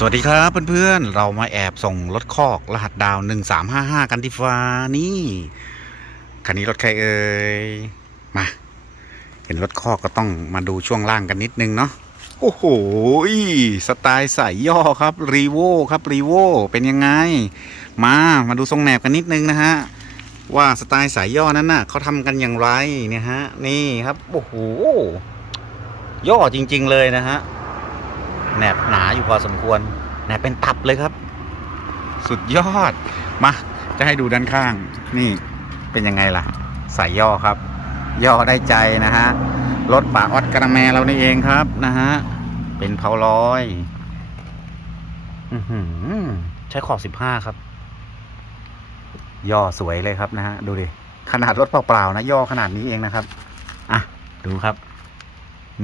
สวัสดีครับเพื่อนๆ เรามาแอบส่งรถคอกรหัสดาว 1355 กันดีฟ้านี่คันนี้รถใครเอ่ยมา เห็นรถคอกก็ต้องมาดูช่วงล่างกันนิดนึงเนาะโอ้โหสไตล์ใส่ย่อครับรีโวครับรีโวเป็นยังไง มามาดูทรงแหนบกันนิดนึงนะฮะว่าสไตล์สายย่อนั้นน่ะเขาทำกันอย่างไรเนี่ยฮะนี่ครับโอ้โหย่อจริง ๆ เลยนะฮะ แหนบหนาอยู่พอสมควรแหนบเป็นตับเลยครับ สุดยอด มา จะให้ดูด้านข้าง นี่เป็นยังไงล่ะใส่ย่อครับ ย่อได้ใจนะฮะ รถป่าออดกระแมเรานี่เองครับนะฮะ เป็นเพาลอยอือหือใช้ขอบสิบห้าครับ ย่อสวยเลยครับนะฮะ ดูดิ ขนาดรถเปล่าๆนะ ย่อขนาดนี้เองนะครับ อะ ดูครับ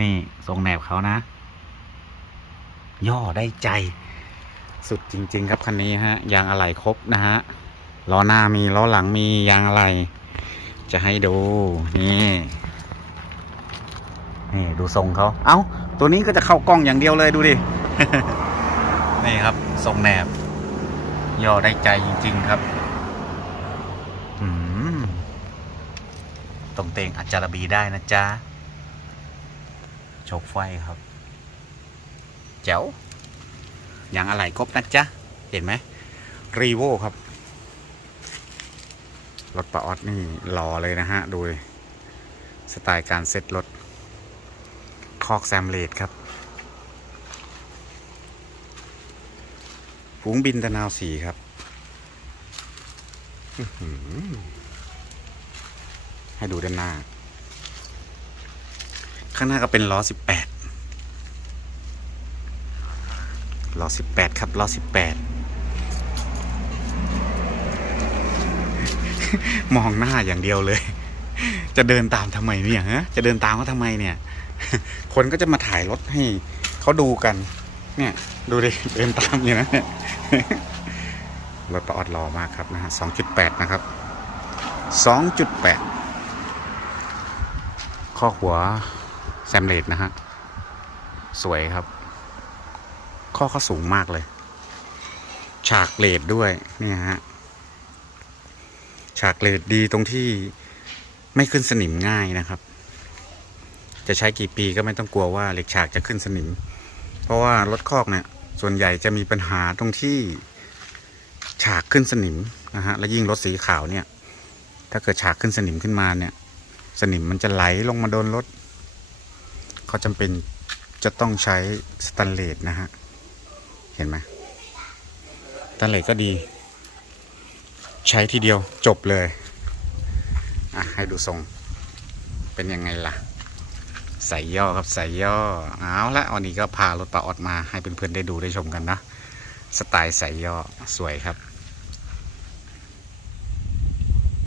นี่ทรงแหนบเขานะ ย่อได้ใจ สุดจริง ๆ ครับคันนี้ฮะยางอะไหล่ครบนะฮะล้อหน้ามีล้อหลังมียางอะไหล่จะให้ดูนี่นี่ดูทรงเขาเอา้าตัวนี้ก็จะเข้ากล้องอย่างเดียวเลยดูดินี่ครับทรงแหนบย่อได้ใจจริง ๆ ครับอืมตรงเตงอัจจารบีได้นะจ๊ะโชกไฟครับ จ๋วอย่างอะไรครบนะจ๊ะ เห็นไหมรีโวครับ รถปะออดนี่หล่อเลยนะฮะ ดูสไตล์การเซ็ตรถ คอกแซมเลดครับฝูงบินตะนาวสีครับให้ดูด้านหน้า ข้างหน้าก็เป็นล้อสิบแปด ล้อสิบแปดครับล้อสิบแปดมองหน้าอย่างเดียวเลย จะเดินตามทำไมเนี่ยฮะ จะเดินตามเขาทำไมเนี่ย คนก็จะมาถ่ายรถให้เขาดูกัน เนี่ย ดูดิ เดินตามอย่างนั้นเนี่ยรถประออดรอมากครับนะฮะสองจุดแปดนะครับสองจุดแปดข้อหัวแซมเลดนะฮะ สวยครับ ข้อเขาสูงมากเลย ฉากเลดด้วยเนี่ยฮะฉากเลดดีตรงที่ไม่ขึ้นสนิมง่ายนะครับ จะใช้กี่ปีก็ไม่ต้องกลัวว่าเหล็กฉากจะขึ้นสนิม เพราะว่ารถคอกเนี่ยส่วนใหญ่จะมีปัญหาตรงที่ฉากขึ้นสนิมนะฮะและยิ่งรถสีขาวเนี่ย ถ้าเกิดฉากขึ้นสนิมขึ้นมาเนี่ย สนิมมันจะไหลลงมาโดนรถเขาจำเป็นจะต้องใช้สแตนเลสนะฮะ เห็นไหมตันเลสก็ดี ใช้ทีเดียวจบเลย อะ ให้ดูทรง เป็นยังไงล่ะ ใส่ย่อครับใส่ย่อ เอาละวันนี้ก็พารถปลาออดมาให้เพื่อนๆได้ดูได้ชมกันนะ สไตล์ใส่ย่อสวยครับ